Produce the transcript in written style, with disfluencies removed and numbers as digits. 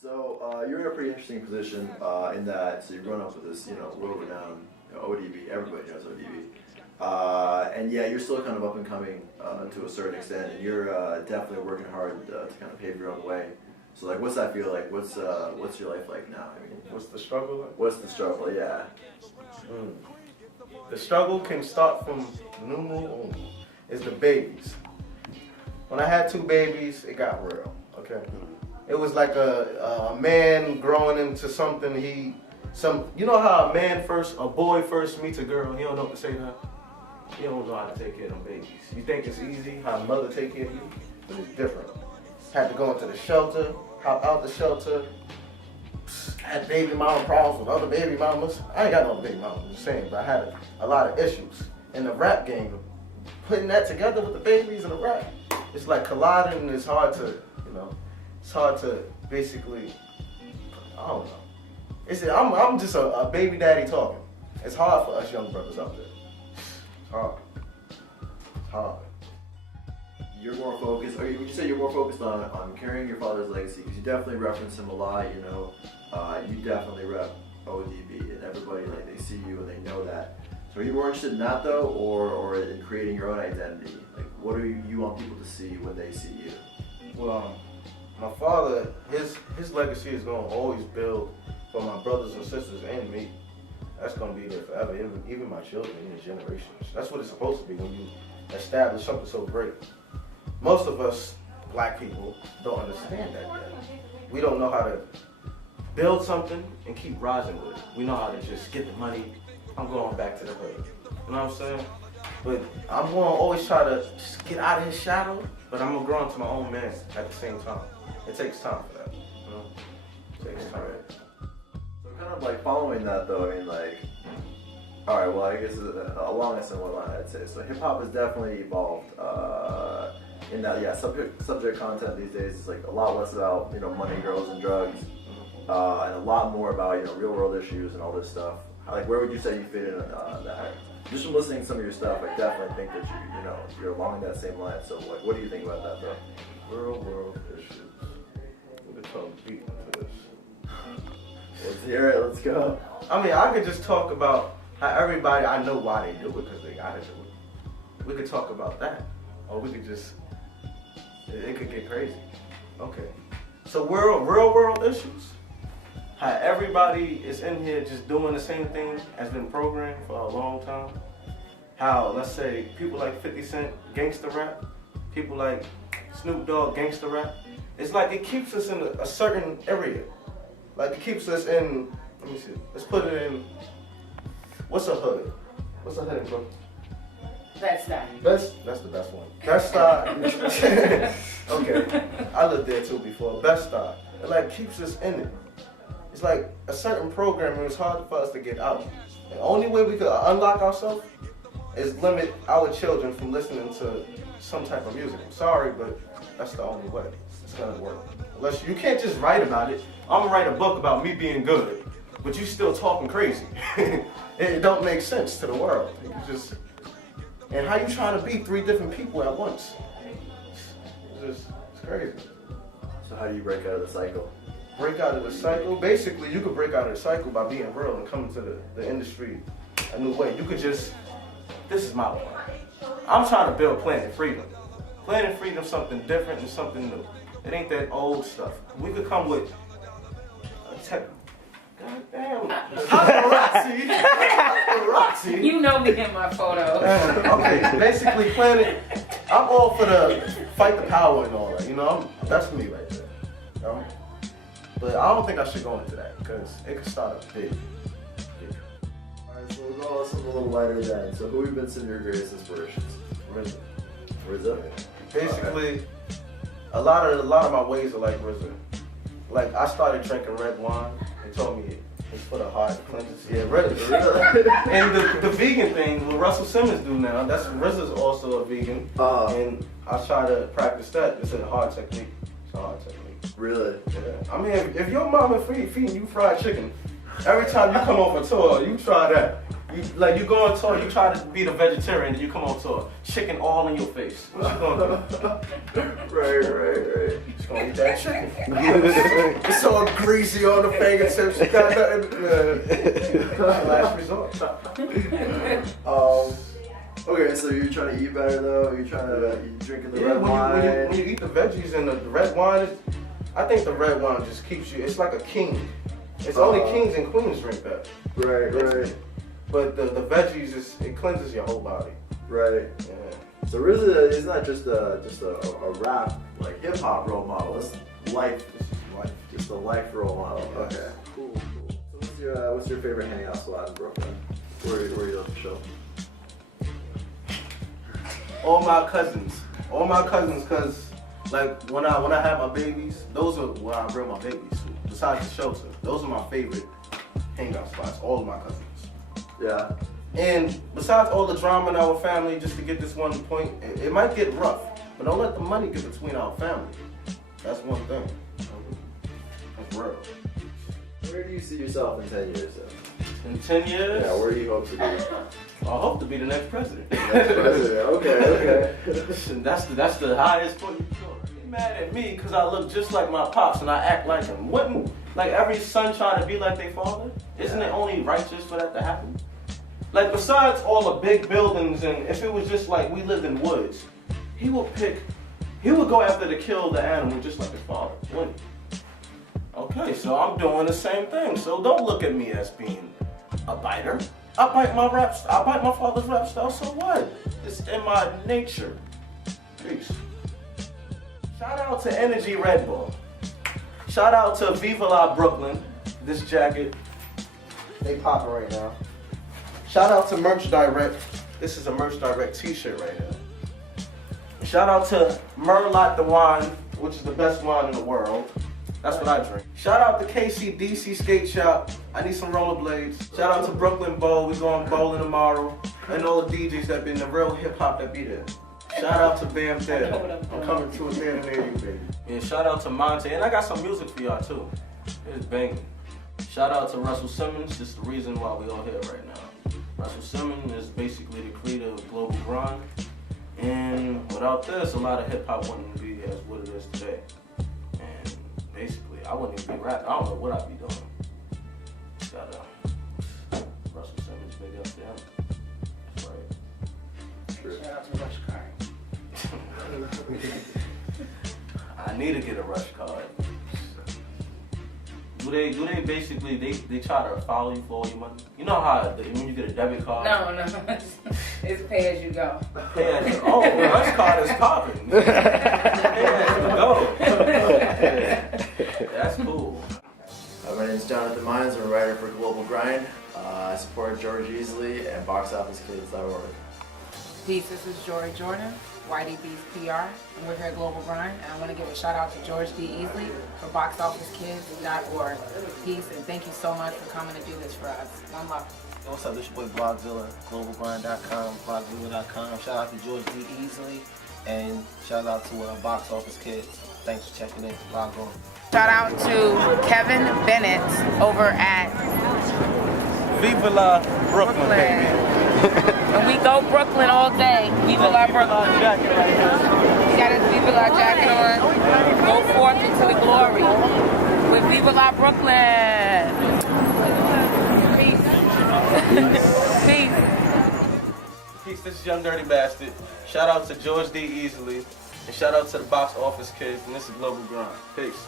So you're in a pretty interesting position in that, so you're growing up with this, world-renowned ODB. Everybody knows ODB, and yeah, you're still kind of up and coming to a certain extent, and you're definitely working hard to kind of pave your own way. So like, what's that feel like? What's your life like now? I mean, What's the struggle like? what's the struggle? Yeah. The struggle can start from numeral uno. It's the babies. When I had 2 babies, it got real. Okay. It was like a man growing into something. You know how a boy first meets a girl, he don't know what to say to her. He don't know how to take care of them babies. You think it's easy how a mother take care of you, but it's different. Had to go into the shelter, hop out the shelter. Had baby mama problems with other baby mamas. I ain't got no baby mamas, I'm just saying, but I had a lot of issues. In the rap game, putting that together with the babies and the rap, it's like colliding, and it's hard to basically, I don't know. I'm just a baby daddy talking. It's hard for us young brothers out there. It's hard. It's hard. You're more focused, or would you say you're more focused on carrying your father's legacy? Because you definitely reference him a lot, you definitely rep ODB, and everybody, like, they see you and they know that. So are you more interested in that though, or in creating your own identity? Like, what do you want people to see when they see you? Well, my father, his legacy is gonna always build for my brothers and sisters and me. That's gonna be there forever, even my children, even generations. That's what it's supposed to be when you establish something so great. Most of us, black people, don't understand that yet. We don't know how to build something and keep rising with it. We know how to just get the money. I'm going back to the hood. You know what I'm saying? But I'm gonna always try to just get out of his shadow, but I'm gonna grow into my own man at the same time. It takes time for that, It takes time. So kind of like following that though, I mean, like, alright, well, I guess along a similar line, I'd say. So hip hop has definitely evolved in that, yeah, subject content these days is like a lot less about, money, girls, and drugs, and a lot more about, real world issues and all this stuff. Like, where would you say you fit in that? Just from listening to some of your stuff, I definitely think that you're along that same line. So, like, what do you think about that, though? Real world issues. We're gonna beat into this. Let's hear it. Let's go. I mean, I could just talk about how everybody, I know why they do it, because they gotta do it. We could talk about that, or we could just, it could get crazy. Okay. So real world issues. How everybody is in here just doing the same thing has been programmed for a long time. How, let's say, people like 50 Cent, gangster rap, people like Snoop Dogg, gangster rap. It's like it keeps us in a certain area. Like it keeps us in, let me see, let's put it in, what's a hood? What's a hood in Brooklyn? That's that. That's the best one. Best-Stuy. Okay, I lived there too before. Best-Stuy. It like keeps us in it. It's like a certain program, and it's hard for us to get out. The only way we could unlock ourselves is limit our children from listening to some type of music. I'm sorry, but that's the only way it's gonna work. Unless you can't just write about it. I'm gonna write a book about me being good, but you still talking crazy. It don't make sense to the world. And how you trying to be 3 different people at once? It's crazy. So how do you break out of the cycle? Break out of the cycle? Basically, you could break out of the cycle by being real and coming to the industry a new way. You could just, this is my way. I'm trying to build Planet Freedom. Planet Freedom, something different and something new. It ain't that old stuff. We could come with a tech. God damn. Paparazzi. You know me in my photos. Okay, basically, Planet, I'm all for the fight the power and all that. That's me right there. But I don't think I should go into that because it could start up big. Alright, so we'll go on something a little lighter then. So who have been some of your greatest inspirations? RZA. Basically, a lot of my ways are like RZA. Like I started drinking red wine. They told me it's for the heart cleanses. Yeah, RZA. And the vegan thing, what Russell Simmons do now, RZA's also a vegan. And I try to practice that. It's a hard technique. It's a hard technique. Really? Yeah. I mean, if your mama feeding you fried chicken, every time you come over tour, you try that. You go on tour, you try to be the vegetarian, and you come on tour, chicken all in your face. What you gonna do? Right. You just gonna eat that chicken. It's all greasy on the fingertips. You got nothing. Last resort. Okay, so you're trying to eat better though. You're trying to you drinking the red when wine. when you eat the veggies and the red wine, I think the red wine just keeps you. It's like a king. It's only kings and queens drink that. Right. But the veggies, it cleanses your whole body. Right. Yeah. So really, it's not just a rap like hip hop role model. It's life. Just a life role model. Yes. Okay. Cool. So what's your favorite hangout spot in Brooklyn? Where you love to show? All my cousins, cause like when I have my babies, those are where I bring my babies to. Besides the shelter, those are my favorite hangout spots. All of my cousins. Yeah. And besides all the drama in our family, just to get this one point, it might get rough, but don't let the money get between our family. That's one thing. That's real. Where do you see yourself in 10 years? Then? In 10 years, Yeah. Where do you hope to be? I hope to be the next president. Okay. That's the highest point you can go. Get mad at me because I look just like my pops and I act like him. Wouldn't like every son try to be like their father? Isn't it only righteous for that to happen? Like besides all the big buildings and if it was just like we lived in woods, he would go after to kill the animal just like his father, wouldn't he? Okay, so I'm doing the same thing. So don't look at me as being a biter. I bite my father's rap style, so what? It's in my nature. Peace. Shout out to Energy Red Bull. Shout out to Viva La Brooklyn. This jacket, they popping right now. Shout out to Merch Direct. This is a Merch Direct t-shirt right here. Shout out to Merlot the wine, which is the best wine in the world. That's what I drink. Shout out to KCDC Skate Shop. I need some rollerblades. Shout out to Brooklyn Bowl. We're going bowling tomorrow. And all the DJs that been the real hip hop that be there. Shout out to Bam Theater. I'm coming to a theater near you, baby. And shout out to Monte. And I got some music for y'all too. It's banging. Shout out to Russell Simmons. This is the reason why we all here right now. Russell Simmons is basically the creator of Global Grind. And without this, a lot of hip hop wouldn't be as what it is today. And basically, I wouldn't even be rapping. I don't know what I'd be doing. Got Russell Simmons, big up to him. That's right. Shout out to Rush Card. I need to get a Rush card. Do they basically they try to follow you for all your money? You know how when you get a debit card? No. It's pay as you go. Pay as you go. Oh, Rush card is popping. Pay as you go. That's cool. My name is Jonathan Mines. I'm a writer for Global Grind. I support George Easley and BoxOfficeKids.org. Peace, this is Jory Jordan, YDB's PR, and we're here at Global Grind, and I want to give a shout out to George D. Easley for BoxOfficeKids.org. Peace, and thank you so much for coming to do this for us. One love. What's up, this your boy Blogzilla, globalgrind.com, blogzilla.com. Shout out to George D. Easley, and shout out to Box Office Kids. Thanks for checking in. Log on. Shout out to Kevin Bennett over at Viva La Brooklyn, baby. And we go Brooklyn all day. Viva La Brooklyn. Jacket right here. He got his Viva La jacket on. Go forth into the glory with Viva La Brooklyn. Peace. Peace, this is Young Dirty Bastard. Shout out to George D. Easley. And shout out to the Box Office Kids. And this is Global Grind. Peace.